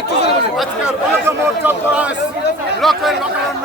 আজকের প্রথম চক্রাস লোকের লোকারণ্য।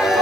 করে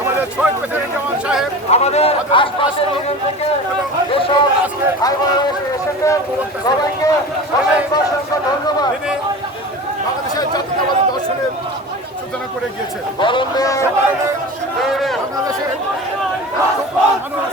আমাদের ছয় পেছনে জওয়ান সাহেব আমাদের তিনি বাংলাদেশের জাতীয়তাবাদী দর্শনের সূচনা করে গিয়েছেন। বাংলাদেশের মানুষ